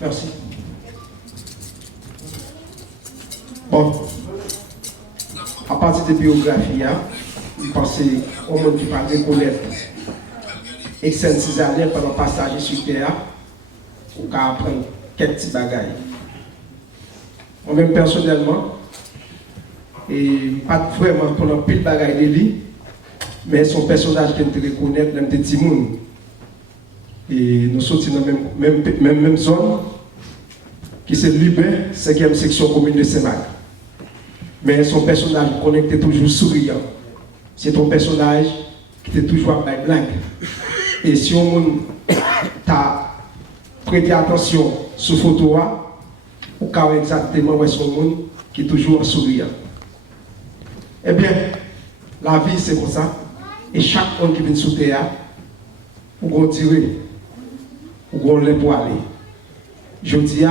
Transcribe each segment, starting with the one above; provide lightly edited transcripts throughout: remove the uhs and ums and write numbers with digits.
Merci. Bon, à partir de biographie, je pense au monde qui va reconnaître et Saint-Cisalien pendant le passage sur terre, on va apprendre quelques petits bagages. Moi-même personnellement, et pas vraiment pendant pile bagaille de lui, mais son personnage qui est reconnaître dans des petits mondes. Et nous sommes dans la même zone, qui c'est Lubin, 5e section commune de Saint-Marc. Mais son personnage connecté toujours souriant. C'est ton personnage qui est toujours à blague. Et si on t'a prêté attention sur la photo, on voit exactement où est son monde qui est toujours souriant. Eh bien, la vie c'est comme ça. Et chaque monde qui vient sous terre, on va tirer, on va pour aller. Je dis,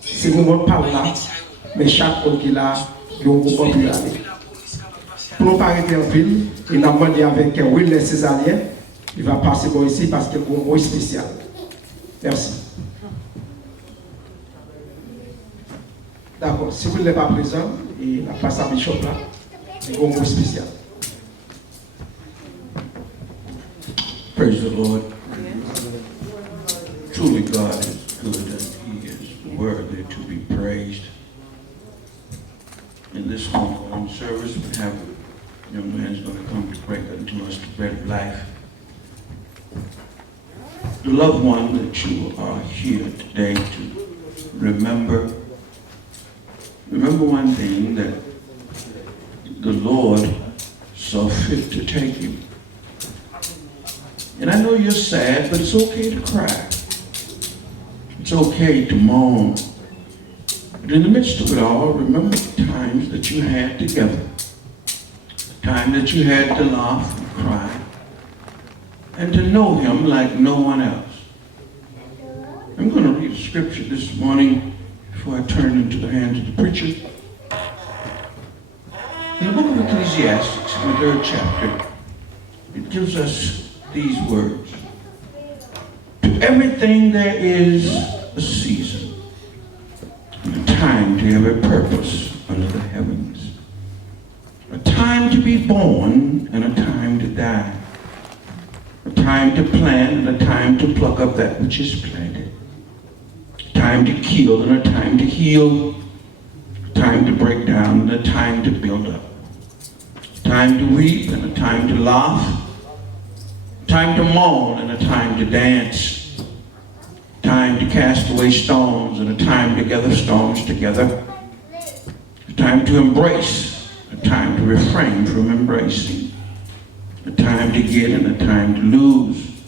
c'est le moment de parler là, mais chaque monde qui est là, il va pouvoir aller. Pour ne pas arrêter en ville, il a demandé avec Will Césarien, il va passer par ici parce qu'il y a un mot spécial. Merci. D'accord, si vous n'êtes pas présent, il a passé à Bishop là, il y a un mot spécial. Praise the Lord. Truly God is good and He is worthy to be praised. In this homegoing service, we have a young man who's going to come to break unto us the bread of life. The loved one that you are here today to remember one thing, that the Lord saw fit to take you. And I know you're sad, but it's okay to cry. It's okay to mourn. But in the midst of it all, remember the times that you had together. The time that you had to laugh and cry. And to know Him like no one else. I'm going to read a scripture this morning before I turn into the hands of the preacher. In the book of Ecclesiastes, in the 3rd chapter, it gives us these words. To everything there is a season, and a time to every purpose under the heavens. A time to be born and a time to die. A time to plant and a time to pluck up that which is planted. A time to kill and a time to heal. A time to break down and a time to build up. A time to weep and a time to laugh. Time to mourn and a time to dance. Time to cast away stones and a time to gather stones together. A time to embrace, a time to refrain from embracing. A time to get and a time to lose.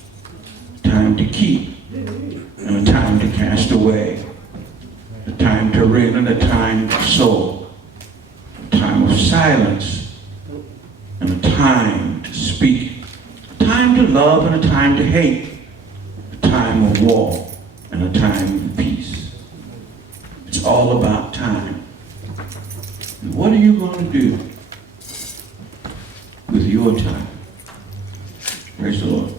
A time to keep and a time to cast away. A time to rend and a time to sow. A time of silence and a time to speak. A time to love and a time to hate. A time of war and a time of peace. It's all about time. And what are you going to do with your time? Praise the Lord.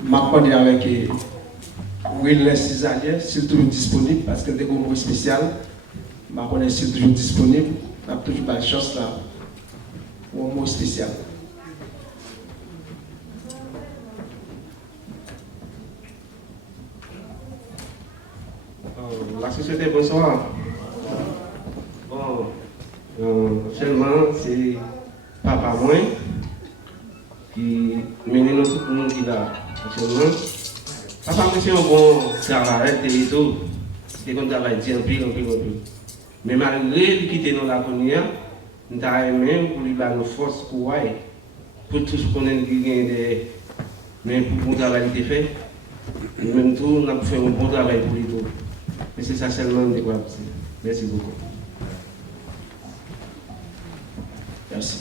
Je vais parler avec Will Césarien, s'il est toujours disponible, parce que c'est un mot spécial. Je vais connaître s'il est toujours disponible. Je n'ai toujours pas de chance là pour un mot spécial. La société, bonsoir. Bon, actuellement, c'est papa moi qui mène nous tout le monde qui là. Actuellement, papa moi c'est un bon travail et tout. C'est comme travail bien pile. Mais malgré qu'il quitte dans la commune, nous avons aimé pour lui donner nos forces pour tout ce qu'on a des. Mais pour le travail qui est fait, même tout, nous avons fait un bon travail pour lui tout. Mais c'est ça seulement de quoi. Merci beaucoup. Merci.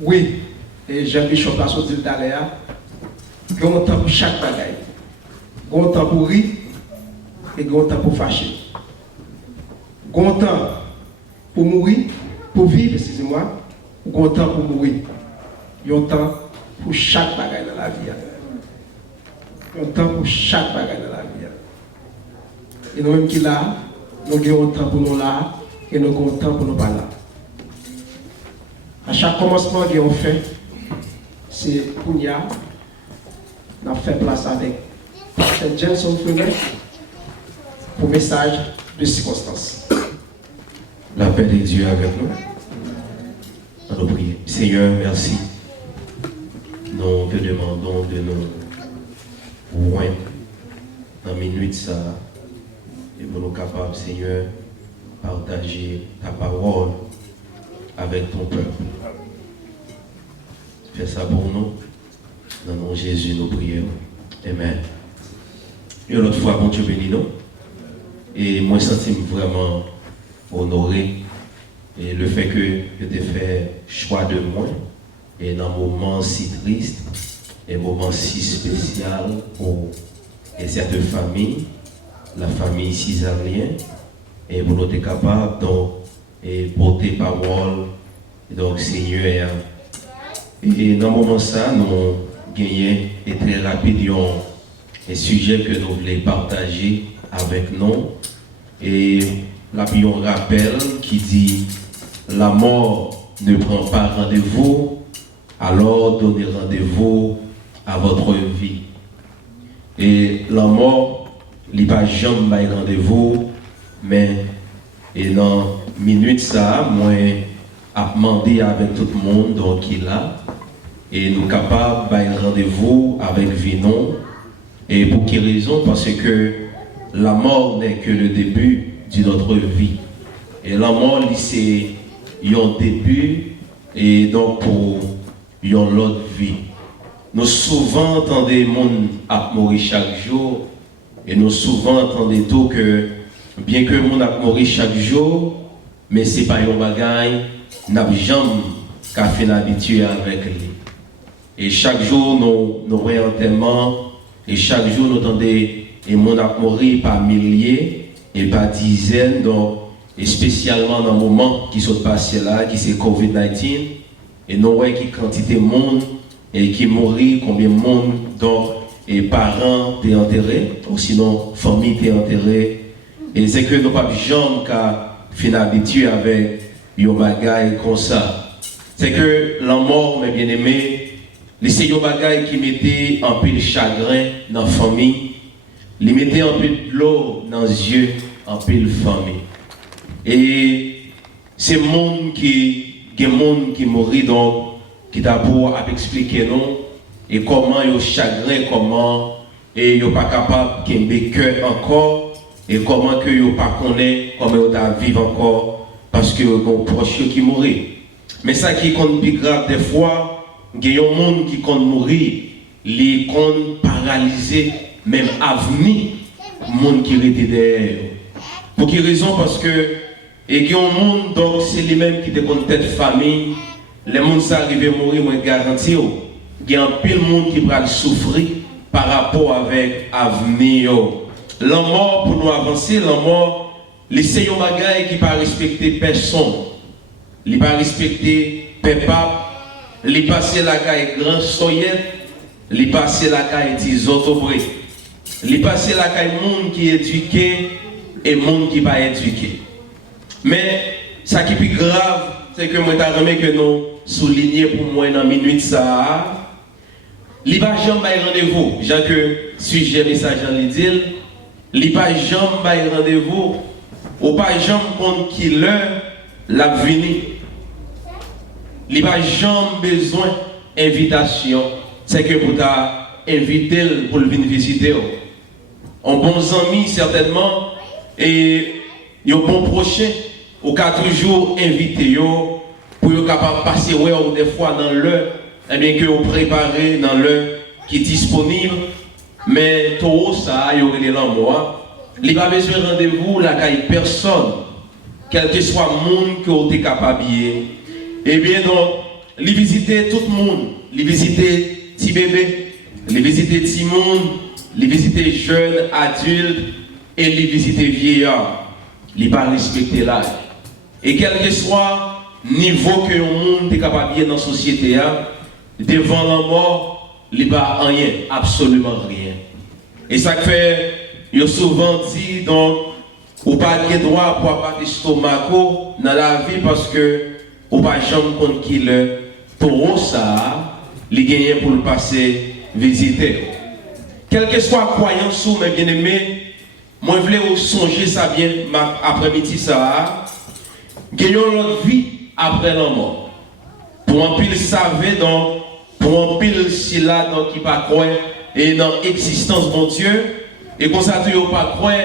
Oui, et Jean-Bishop a sorti tout à l'heure, il y a un temps pour chaque bagaille. Il y a un temps pour rire et il y a un temps pour fâcher. Il y a un temps pour mourir, pour vivre, excusez-moi, il y a un temps pour mourir. Il y a un temps pour chaque bagaille dans la vie. Il y a un temps pour chaque bagaille dans la vie. Et nous-mêmes qui là, nous avons un temps pour nous là, et nous avons un temps pour nous pas là. À chaque commencement qu'on fait, c'est pour nous, on fait place avec Pasteur Jenson Freeman pour message de circonstance. La paix de Dieu avec nous. On nous prie. Seigneur, merci. Nous te demandons de nous joindre dans la minute ça et pour nous capables, Seigneur, partager ta parole avec ton peuple. Fais ça pour nous. Dans le nom de Jésus, nous prions. Amen. Et une autre fois, bon Dieu bénis nous. Et moi, je me sens vraiment honoré. Et le fait que je t'ai fait choix de moi, et dans un moment si triste, un moment si spécial pour cette famille, la famille Cisarien, et pour nous être capables de porter parole, donc Seigneur. Et dans un moment ça, nous gagnons et très rapide un sujet que nous voulons partager avec nous. Et là, il y a un rappel qui dit la mort ne prend pas rendez-vous, alors donnez rendez-vous à votre vie. Et la mort, il n'y a pas jamais rendez-vous, mais et dans minute ça, moi, a demandé avec tout le monde donc il a et nous capables de rendez-vous avec Vinon. Et pour quelle raison? Parce que la mort n'est que le début de notre vie. Et la mort, c'est un début et donc pour une autre vie. Nous souvent entendons des gens mourir chaque jour et nous souvent entendons tout que bien que le monde a mourir chaque jour, mais ce n'est pas un bagage, n'a jamais qu'à faire habitué avec lui. Et chaque jour, nous voyons tellement, et chaque jour, nous entendons et le monde a mourir par milliers et par dizaines, donc, et spécialement dans le moment qui sont passés là, qui c'est Covid-19, et nous voyons qui quantité de monde et qui mourit, combien de monde, donc, et parents t'es enterrés, ou sinon, famille t'es enterrée. Et c'est que nous pas jamais qu'à finir habitué avec un bagage comme ça. C'est que la mort, mes bien-aimés, c'est un bagage qui mettait un peu de chagrin dans la famille, il mettait un peu de l'eau dans les yeux, un peu de famille. Et c'est le monde qui mourit, donc, qui t'a pour expliquer nous, et comment il y a chagrin, comment il n'est pas capable de cœur encore. Et comment que vous pas connaît, comment vous vivre encore, parce que vous avez proche qui mourit. Mais ça qui compte plus grave des fois, il y a des gens qui comptent mourir, les comptent paralysés, même avenir, monde qui était derrière. Pour quelle raison? Parce que il y a des gens, donc c'est les mêmes qui ont tête famille, les gens qui arrivent à mourir, moi garantis, il y a un pile de monde qui va souffrir par rapport avec l'avenir. La mort, pour nous avancer, la mort, c'est un bagage qui ne pas respecter personne. Il ne pas respecter papa, il passe la caille grand soyette, il passe la caille des autres, il passe la caille monde qui est éduqué et monde qui n'est pas éduqué. Mais ce qui est plus grave, c'est que moi, je que nous souligner pour moi dans la minute ça. Il n'y a pas jamais rendez-vous. J'ai que sujet message en l'idée. Il n'y a pas jamais rendez-vous, ou pas jamais compte qui l'heure la venir. Il n'y a pas jamais besoin d'invitation. C'est que pour t'inviter pour venir visiter. Un bon ami certainement, et un bon prochain, ou qu'à toujours inviter pour être capable de passer des fois dans l'heure, et bien que vous préparez dans l'heure qui est disponible. Mais tout ça, il y aurait des mois. Il n'y a pas besoin de rendez-vous, là, il n'y a personne, quel que soit le monde que vous êtes capable de. Eh bien, donc, il visiter tout le monde. Il visiter petit bébé, il visiter petit monde, il visiter jeunes, adultes, et il visiter vieillards. Il n'y a pas respecter l'âge. Et quel que soit le niveau que le monde est capable de dans la société, devant la mort, il n'y a pas rien, absolument rien. Et ça fait, il y a souvent dit, donc, ou pas de droit pour avoir des stomaco dans la vie parce que ou pas jamais compte qui le taureau ça, il gagne pour le passer visiter. Quelle que soit la croyance ou mes bien-aimés, moi je voulais songer ça bien après-midi ça. Gagnons notre vie après la mort. Pour un pile savait donc, pour un pile si là donc qui pas croire et dans l'existence de mon Dieu et qu'on s'attend pas croire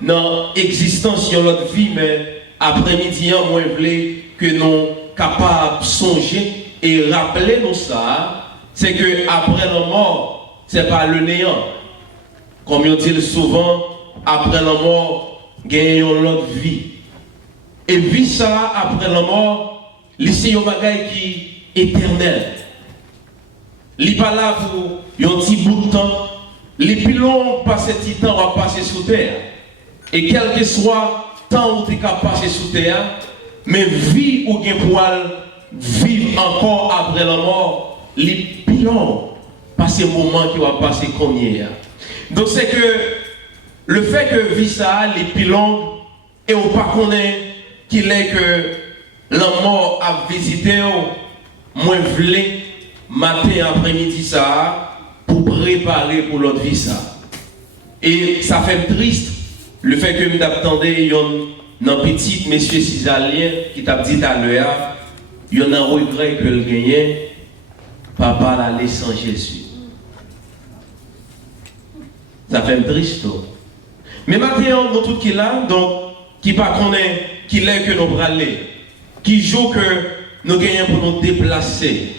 dans l'existence de notre vie, mais après-midi, moi je voulais que nous capables de songer et rappeler nous ça, c'est que après la mort, c'est pas le néant. Comme on dit souvent, après la mort, gagnons l'autre vie. Et vie ça, après la mort, c'est un bagage qui est éternel. Il n'est pas là pour un petit bout de temps. Les plus longs passent ce petit temps à passer sous terre. Et quel que soit le temps où tu es capable de passer sous terre, mais vie ou bien pour vivre encore après la mort, les plus longs passent ce moment qui va passer comme hier. Donc c'est que le fait que vie ça, les plus longs, et on pas connaît qu'il est que la mort a visité, moi je voulais matin après-midi ça pour préparer pour l'autre vie ça. Et ça fait triste le fait que m'attendais un petit monsieur cisalien qui t'a dit à l'heure, il y a un regret que le gagnait, papa l'aller sans Jésus. Ça fait triste. Mais maintenant, nous tout qui là, donc, qui pas connaît qui est que nous bralons, qui joue que nous gagnons pour nous déplacer,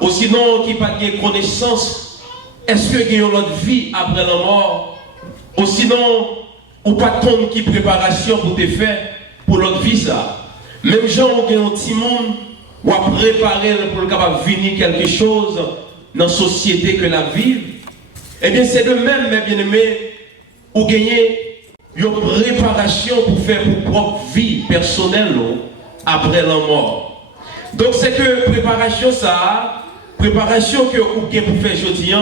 ou sinon qui pas de connaissance, est-ce que gagnons notre vie après la mort, ou sinon, ou pas de compte qui préparation pour te faire pour notre vie ça. Même gens qui ont un petit monde, ou à préparer pour le capable de venir quelque chose dans la société que la vive. Eh bien, c'est de même, mes bien-aimés, ou gagner une préparation pour faire pour propre vie personnelle après la mort. Donc, c'est que préparation, ça, préparation que vous avez pour faire aujourd'hui,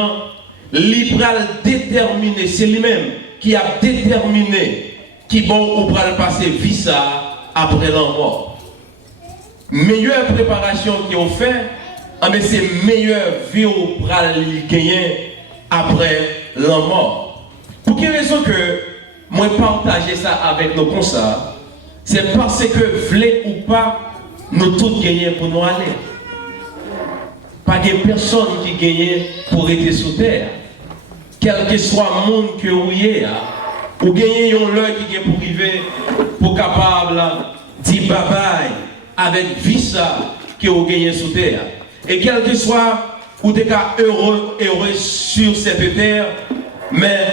l'ibral déterminé, c'est lui-même qui a déterminé qui bon ou va passer vie ça après la mort. Meilleure préparation qu'ils ont fait, mais c'est meilleure vie ou va gagner après la mort. Pour quelle raison que moi partager ça avec nos constats, c'est parce que voulez ou pas, nous tous gagnons pour nous aller. Pas de personne qui gagne pour être sous terre. Quel que soit le monde que vous ayez, ou gagnez un l'heure qui est pour arriver, pour capable de dire bye bye avec vie ça que vous gagnez sous terre. Et quel que soit, ou des cas heureux sur cette terre, mais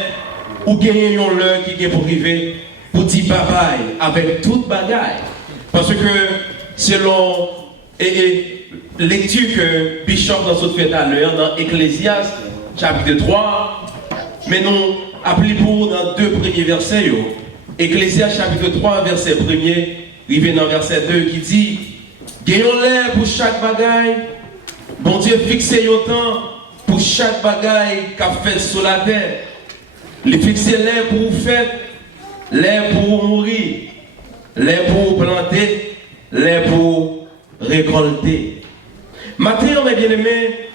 ou gagnez un l'heure qui est pour arriver, pour dire bye bye avec toute bagaille. Parce que selon lecture que Bishop dans notre fait à l'heure dans Ecclésiaste chapitre 3, mais nous appelons pour dans deux premiers versets. Ecclésiaste chapitre 3 verset 1er, arrivé dans verset 2 qui dit gagnons l'air pour chaque bagaille, bon Dieu fixez un temps pour chaque bagaille qu'a fait sur la terre. Les fixer l'air pour vous faire, l'air pour vous mourir, l'air pour vous planter, l'air pour vous récolter. Maintenant, mes bien-aimés,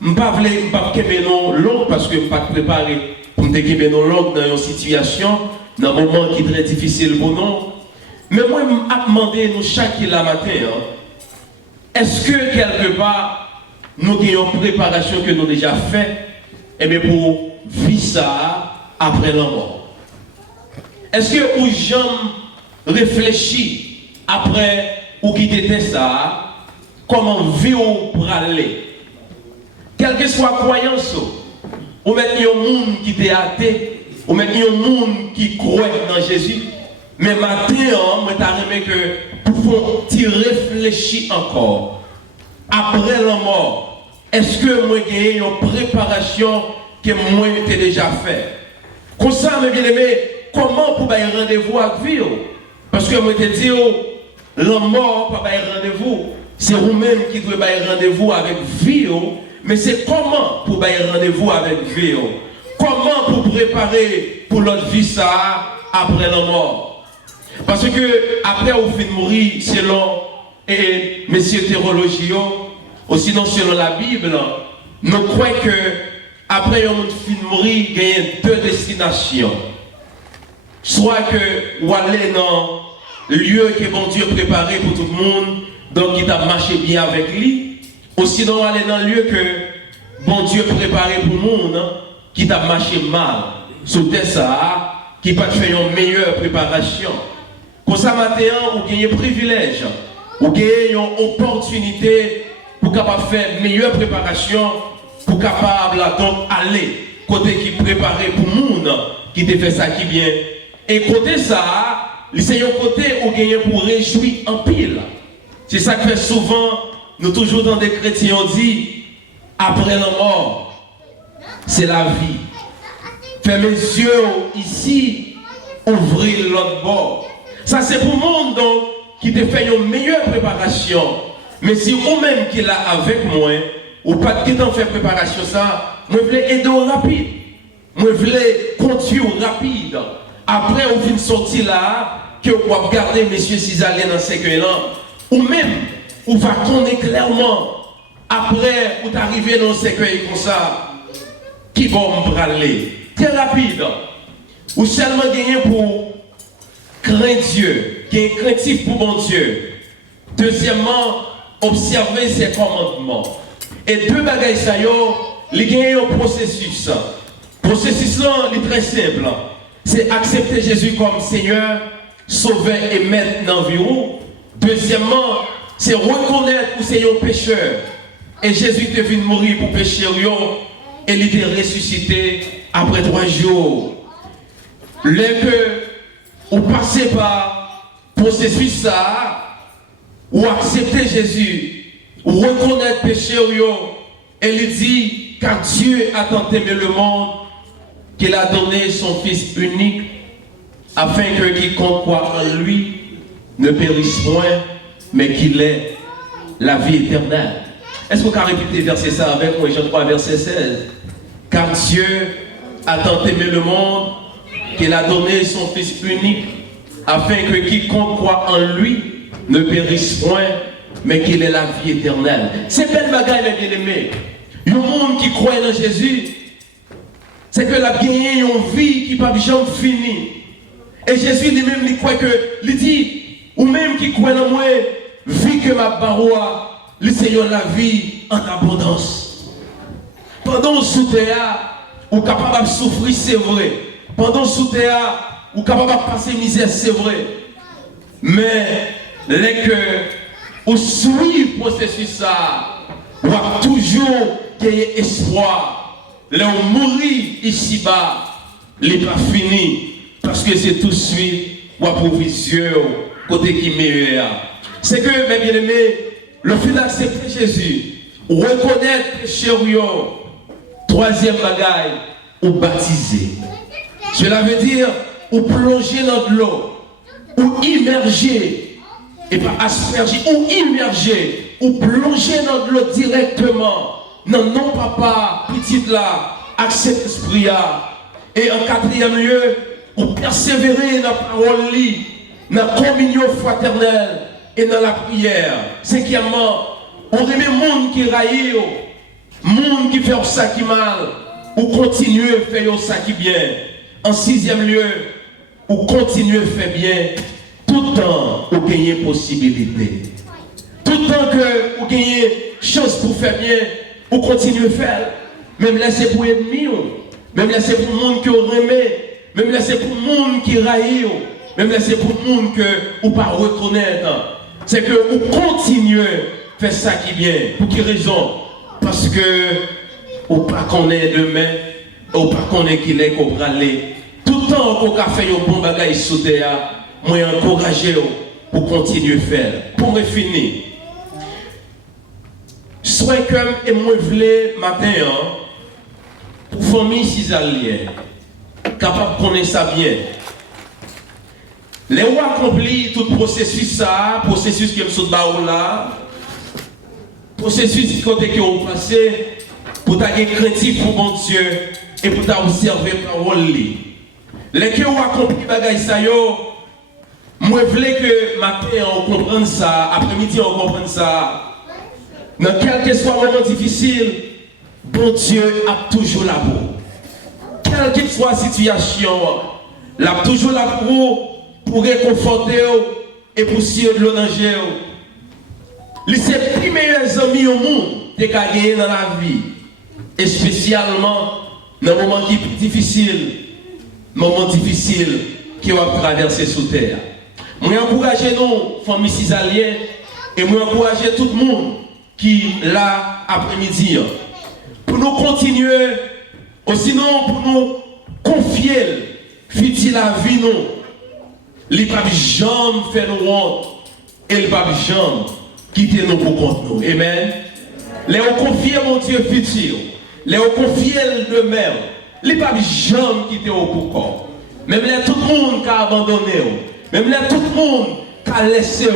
je ne vais pas quitter non long parce que je ne vais pas préparer pour me quitter non long dans une situation, dans un moment qui est très difficile pour nous. Mais moi, je vais demander nous chaque matin, est-ce que quelque part, nous avons une préparation que nous avons déjà faite pour vivre ça après la mort? Est-ce que vous jamais réfléchi après ou quitter ça, comment vivre pour aller? Quelle que soit la croyance, ou même il y a un monde qui est athée, ou même il y a un monde qui croit dans Jésus. Mais maintenant, moi, je que pour tu réfléchir encore, après la mort, est-ce que moi j'ai une préparation que moi j'ai déjà fait? Comme ça, mes bien-aimés, comment pour faire un rendez-vous avec vous? Parce que moi, je te dis, la mort, pas un rendez-vous. C'est vous-même qui devez avoir rendez-vous avec vie, mais c'est comment pour avoir rendez-vous avec vie? Comment pour préparer pour notre vie ça après la mort? Parce que après au fin de mourir, selon et messieurs théologiens, ou sinon selon la Bible, nous croyons que après un fin de mourir, il y a deux destinations. Soit que vous allez dans le lieu que bon Dieu a préparé pour tout le monde, donc il a marché bien avec lui, ou sinon vous allez dans le lieu que bon Dieu a préparé pour le monde, qui t'a marché mal, sous ça, qui peut faire une meilleure préparation. Pour ça, maintenant, vous avez un privilège, vous avez une opportunité pour capable faire une meilleure préparation, pour capable donc aller côté qui préparé pour le monde, qui te fait ça qui bien. Et côté ça, c'est un côté où vous avez pour réjouir en pile. C'est ça que fait souvent, nous toujours dans des chrétiens, on dit, après la mort, c'est la vie. Fermez les yeux ici, ouvrez l'autre bord. Ça c'est pour le monde donc, qui te fait une meilleure préparation. Mais si vous-même qui est là avec moi, ou pas qui t'en fait préparation ça, moi je voulais aider au rapide. Moi je voulais conduire rapide. Après on vient sortir là, que vous pouvez garder messieurs si allez dans ce là, ou même, on va connaître clairement, après vous arrivez dans ce comme ça, qui vont me braler. Très rapide. Ou seulement gagner pour craindre Dieu, gagner craintif pour mon Dieu. Deuxièmement, observer ses commandements. Et deux bagages ça yo, les gagner un processus. Processus là, il est très simple. C'est accepter Jésus comme Seigneur, Sauveur et Maître dans la vie. Deuxièmement, c'est reconnaître que c'est un pécheur. Et Jésus est venu mourir pour pécher. Et il était ressuscité après 3 jours. Lorsque vous passez par le processus ça, ou accepter Jésus, ou reconnaître le péché, et il dit, car Dieu a tant aimé le monde, qu'il a donné son Fils unique, afin que quiconque croit en lui ne périsse point, mais qu'il ait la vie éternelle. Est-ce que vous pouvez répéter verset ça avec moi, Jean 3, verset 16? Car Dieu a tant aimé le monde qu'il a donné son Fils unique, afin que quiconque croit en lui ne périsse point, mais qu'il ait la vie éternelle. C'est belle bagaille, mes bien-aimés. Il y a un monde qui croit dans Jésus, c'est que la gagné une vie qui ne peut jamais finir. Et Jésus lui-même, il croit que, il dit, ou même qui croit dans moi, vie que ma baroua, le Seigneur la vie en abondance. Pendant sous terre, ou capable de souffrir, c'est vrai. Pendant sous terre, ou capable de passer misère, c'est vrai. Mais, les que, ou suivre le processus ça, ou toujours gagner espoir. Là où mourir ici-bas, il n'est pas fini. Parce que c'est tout de suite, ou à provision, côté qui est meilleur. C'est que, mes bien-aimés, le fait d'accepter Jésus, ou reconnaître péché, troisième bagaille, ou baptiser. Cela veut dire, ou plonger dans de l'eau, ou immerger, et pas asperger, ou immerger, ou plonger dans de l'eau directement. Non, non, papa, petite là, accepte l'esprit. Et en quatrième lieu, ou persévérer dans la parole, dans la communion fraternelle et dans la prière. Cinquièmement, on remet le monde qui raille, le monde qui fait ça qui mal, ou continuer à faire ça qui bien. En sixième lieu, ou continuer à faire bien, tout le temps, ou gagner possibilité. Tout le temps que vous gagnez chance pour faire bien, ou continuer à faire. Même là, c'est pour l'ennemi, même là, c'est pour le monde qui remet, même là, c'est pour le monde qui raille, même là, c'est pour le monde que vous ne pas reconnaître. C'est que vous continuez à faire ça qui est bien. Pour quelle raison? Parce que vous ne pas connaître demain, vous ne pas connaître qui est qu'on va aller. Tout le temps qu'on a fait un bon bagage sous terre, moi, encourager pour continuer à faire. Pour me finir. Soit comme et moi voulais matin, pour famille cisalien, capable de connaître ça bien. Les rois accompli tout processus ça, processus qui est sous là, processus côté que vous passez pour t'avoir craintif pour mon Dieu et pour t'observer parole. Les que vous accompli bagay ça yo, moi je voulais que matin on comprenne ça, après-midi on comprenne ça. Dans quel que soit le moment difficile, bon Dieu a toujours là pour. Quelle que soit la situation, il a toujours là pour réconforter et pour tirer de l'eau dans le jeu. C'est les meilleurs amis au monde que tu as gagné dans la vie. Et spécialement dans les moments difficiles, qui ont traversé sous terre. Je encourage nos familles cisaliennes et je encourage tout le monde qui là après-midi pour nous continuer, ou sinon pour nous confier, fit-il la vie nous. Il ne peut jamais faire nous honte et il ne peut jamais quitter nous pour compte nous. Amen. Les confier mon Dieu futur, les confier le même, il ne peut jamais quitter nous pour corps. Même là tout le monde qui a abandonné, même là tout le monde qui a laissé,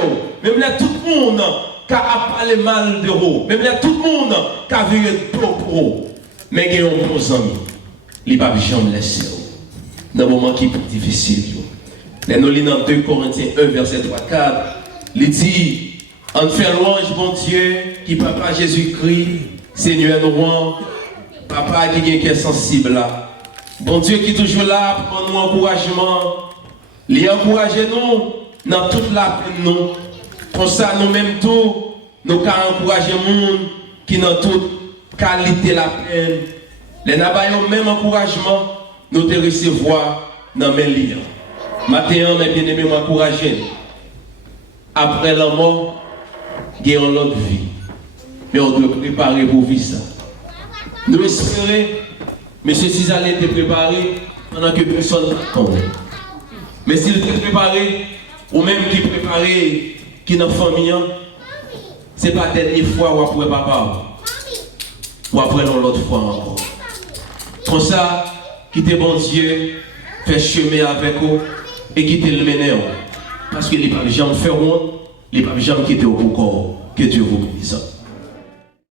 même là tout le monde qui a parlé mal de vous, même là tout le monde qui a vu le dos pour vous. Mais il y a un bon ami, il ne peut jamais laisser dans le moment qui est plus difficile. Nous lisons dans 2 Corinthiens 1, verset 3-4, il dit, en fait louange, bon Dieu, qui papa Jésus-Christ, Seigneur nous rend, papa qui est sensible là. Bon Dieu qui est toujours là pour nous encouragement, il encourage nous dans toute la peine nous. Pour ça, nous-mêmes tout, nous avons encouragé les gens qui dans toute qualité la peine. Les n'avons même encouragement, nous te recevoir dans mes livres. Maintenant, mes bien-aimés, m'encourager. Après la mort, il y a une autre vie. Mais on doit préparer pour vivre ça. Nous espérons, M. Cisalien était préparé pendant que personne n'attend. Mais s'il était préparé, ou même qui est préparé, qui est dans la famille, ce n'est pas la dernière fois où après papa, ou après l'autre fois encore. Comme ça, quittez bon Dieu, fait chemin avec vous et quittez le mener. Parce qu'il n'est pas jamais fait honte, il n'est pas jamais quitter au corps. Que Dieu vous bénisse.